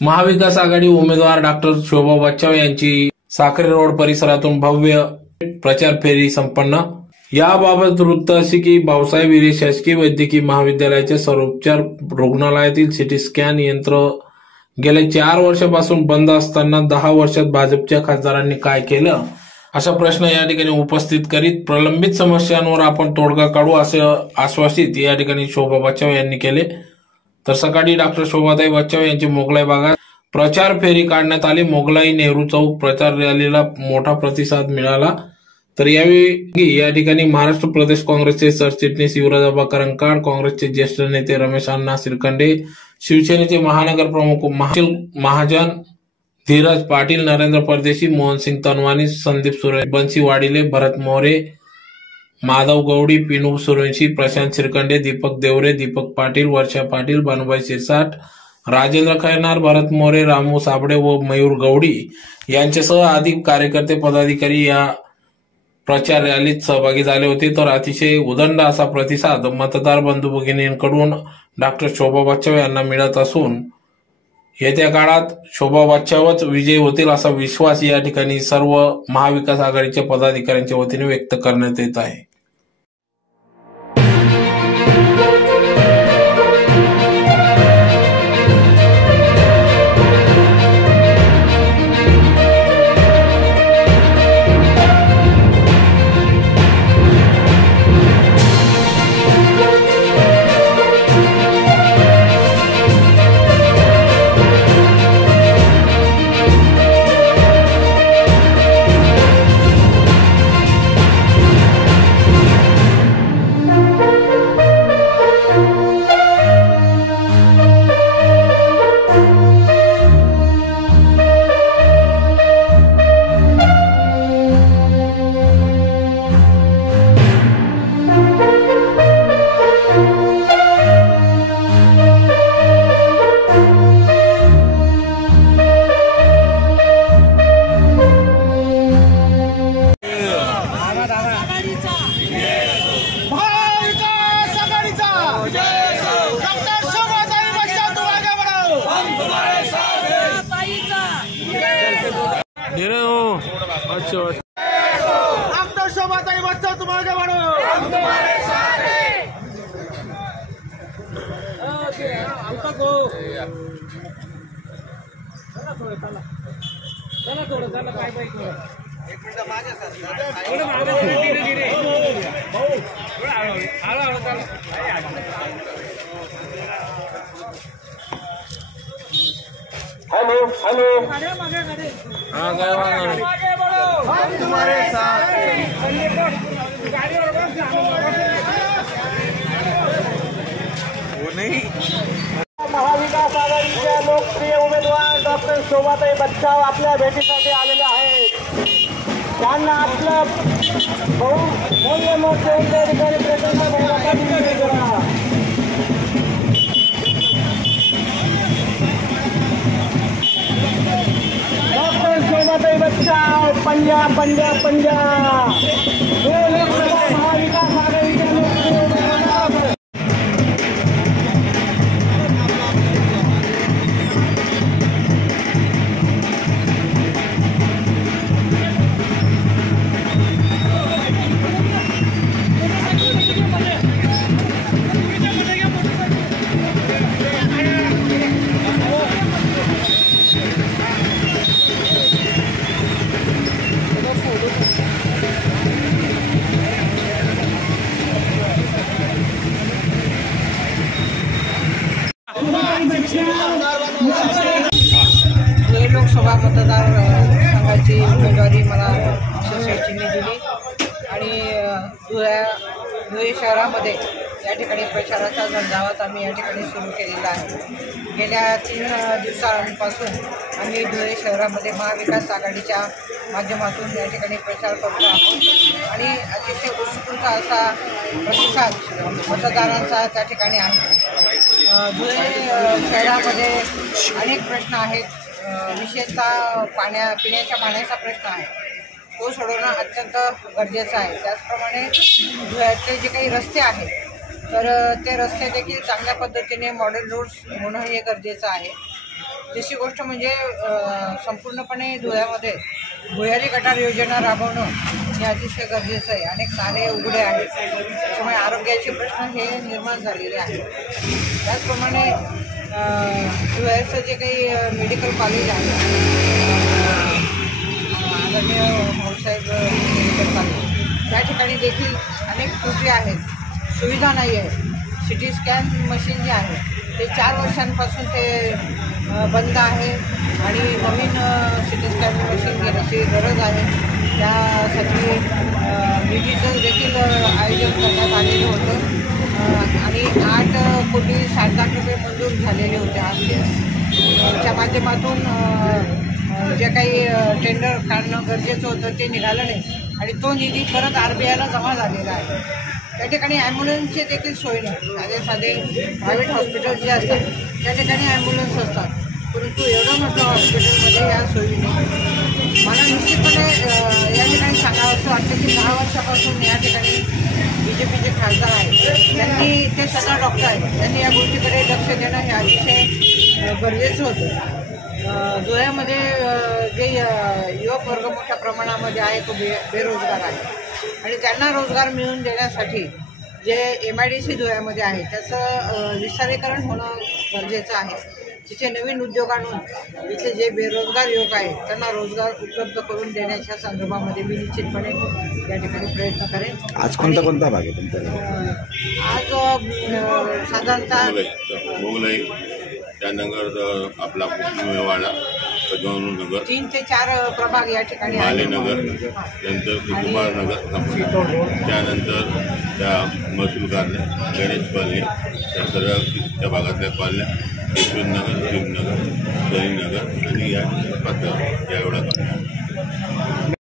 महाविकास आघाडी उमेदवार डॉक्टर शोभा बच्चाव यांची साखरे रोड परिसरातून भव्य प्रचार फेरी संपन्न. याबाबत वृत्त असे की भाऊसाहेब हिरे शासकीय वैद्यकीय महाविद्यालयाच्या सर्वोपचार रुग्णालयातील सिटी स्कॅन यंत्र गेल्या चार वर्षापासून बंद असताना दहा वर्षात भाजपच्या खासदारांनी काय केलं? असा प्रश्न या ठिकाणी उपस्थित करीत प्रलंबित समस्यांवर आपण तोडगा काढू असे आश्वासित या ठिकाणी शोभा बच्चाव यांनी केले. तर सकाळी डॉक्टर शोभाताई बच्चाव यांची मोगलाई भागात प्रचार फेरी काढण्यात आली. मोगलाई नेहरू चौक प्रचार रॅलीला मोठा प्रतिसाद मिळाला. तर यावेळी या ठिकाणी महाराष्ट्र प्रदेश काँग्रेसचे सरचिटणीस युवराजाबा करंकाळ काँग्रेसचे ज्येष्ठ नेते रमेश अण्णा सिरखंडे शिवसेनेचे महानगर प्रमुख महाजन धीरज पाटील नरेंद्र परदेशी मोहनसिंग तनवानी संदीप सुरे बन्सी वाडिले भरत मोरे माधव गौडी पिनू सुरवंशी प्रशांत शिरकंडे दीपक देवरे दीपक पाटील वर्षा पाटील बनबाई शिरसाट राजेंद्र खैरनार भरत मोरे रामू साबडे व मयूर गौडी यांच्यासह अधिक कार्यकर्ते पदाधिकारी या प्रचार रॅलीत सहभागी झाले होते. तर अतिशय उदंड असा प्रतिसाद मतदार बंधू भगिनींकडून डॉक्टर शोभा बच्चाव यांना मिळत असून येत्या काळात शोभा बच्चावच विजयी होतील असा विश्वास या ठिकाणी सर्व महाविकास आघाडीच्या पदाधिकाऱ्यांच्या वतीने व्यक्त करण्यात येत आहे. डॉक्टर शोभाताई बच्चाव तुम आगे बढ़ो हॅलो हॅलो हा काय वागणार हम तुम्हारे साथ महाविकास आघाडीच्या लोकप्रिय उमेदवार डॉक्टर शोभाताई बच्चाव आपल्या भेटीसाठी आलेले बहुमूल्य मत देऊन बच्चा पंजा पंजा पंजा. हे लोकसभा मतदार संघाची उमेदवारी मला सोसायटीने दिली. आणि धुळ्या धुळे शहरामध्ये या ठिकाणी प्रचाराचा झंझावात आम्ही या ठिकाणी सुरू केलेला आहे. गेल्या तीन दिवसांपासून आम्ही धुळे शहरामध्ये महाविकास आघाडीच्या माध्यमातून या ठिकाणी प्रचार करतो आहोत. आणि अतिशय उत्स्फूर्त असा प्रतिसाद मतदारांचा त्या ठिकाणी आहे. धुळे शहरामध्ये अनेक प्रश्न आहेत. विशेषतः पाण्या पिण्याच्या पाण्याचा प्रश्न आहे. तो सोडवणं अत्यंत गरजेचं आहे. त्याचप्रमाणे धुळ्यातले जे काही रस्ते आहेत तर ते रस्ते देखील चांगल्या पद्धतीने मॉडेल रोड्स होणं हे गरजेचं आहे. तिसरी गोष्ट म्हणजे संपूर्णपणे धुळ्यामध्ये भुयारी गटार योजना राबवणं हे अतिशय गरजेचं आहे. अनेक नाले उघडे आहेत. त्याच्यामुळे आरोग्याचे प्रश्न हे निर्माण झालेले आहेत. त्याचप्रमाणे अ, धुळ्याचं जे काही मेडिकल कॉलेज आहे आदरणीय भाऊसाहेब मेडिकल कॉलेज त्या ठिकाणी देखील अनेक त्रुटी आहेत. सुविधा नाही आहे सी टी स्कॅन मशीन जे आहे ते चार वर्षांपासून ते बंद आहे. आणि नवीन सी मशीन घेण्याची गरज आहे. त्यासाठी निधीचं देखील आयोजन करण्यात आलेलं होतं. आणि आठ कोटी साठ लाख रुपये मंजूर झालेले होते आर च्या माध्यमातून जे काही टेंडर काढणं गरजेचं होतं ते निघालं नाही. आणि तो निधी परत आर बी आयला जमा झालेला आहे. त्या ठिकाणी ॲम्ब्युलन्सची देखील सोय नाही. साधे साधे प्रायव्हेट हॉस्पिटल जे असतात त्या ठिकाणी ॲम्ब्युलन्स असतात. परंतु एवढं मोठं हॉस्पिटलमध्ये या सोयी नाही मला निश्चितपणे या ठिकाणी सांगावं असं वाटतं की दहा वर्षापासून या ठिकाणी बी जे पीचे खासदार आहेत त्यांनी ते सगळा डॉक्टर आहेत. त्यांनी या गोष्टीकडे लक्ष देणं हे अतिशय गरजेचं होतं. धुळ्यामध्ये जे युवक वर्ग मोठ्या प्रमाणामध्ये आहे तो बे बेरोजगार आहे. आणि त्यांना रोजगार मिळवून देण्यासाठी जे एम आय डी सी धुळ्यामध्ये आहे त्याचं विस्तारीकरण होणं गरजेचं आहे. तिथे नवीन उद्योग आणून इथे जे बेरोजगार युवक आहेत त्यांना रोजगार उपलब्ध करून देण्याच्या संदर्भामध्ये मी निश्चितपणे या ठिकाणी प्रयत्न करेन. आज कोणता कोणता भाग आहे अ, आज साधारणतः मोगलाई त्यानंतर आपला मेवाडा नगर तीन ते चार प्रभाग या ठिकाणी मालेनगर आहेत त्यानंतर कुमार नगर त्यानंतर त्या महसूल कॉलन्या गणेश कॉलनी त्या सर्व त्या भागातल्या कॉलन्या यशवंतनगर भीमनगर दहीनगर आणि या पत्र या एवढा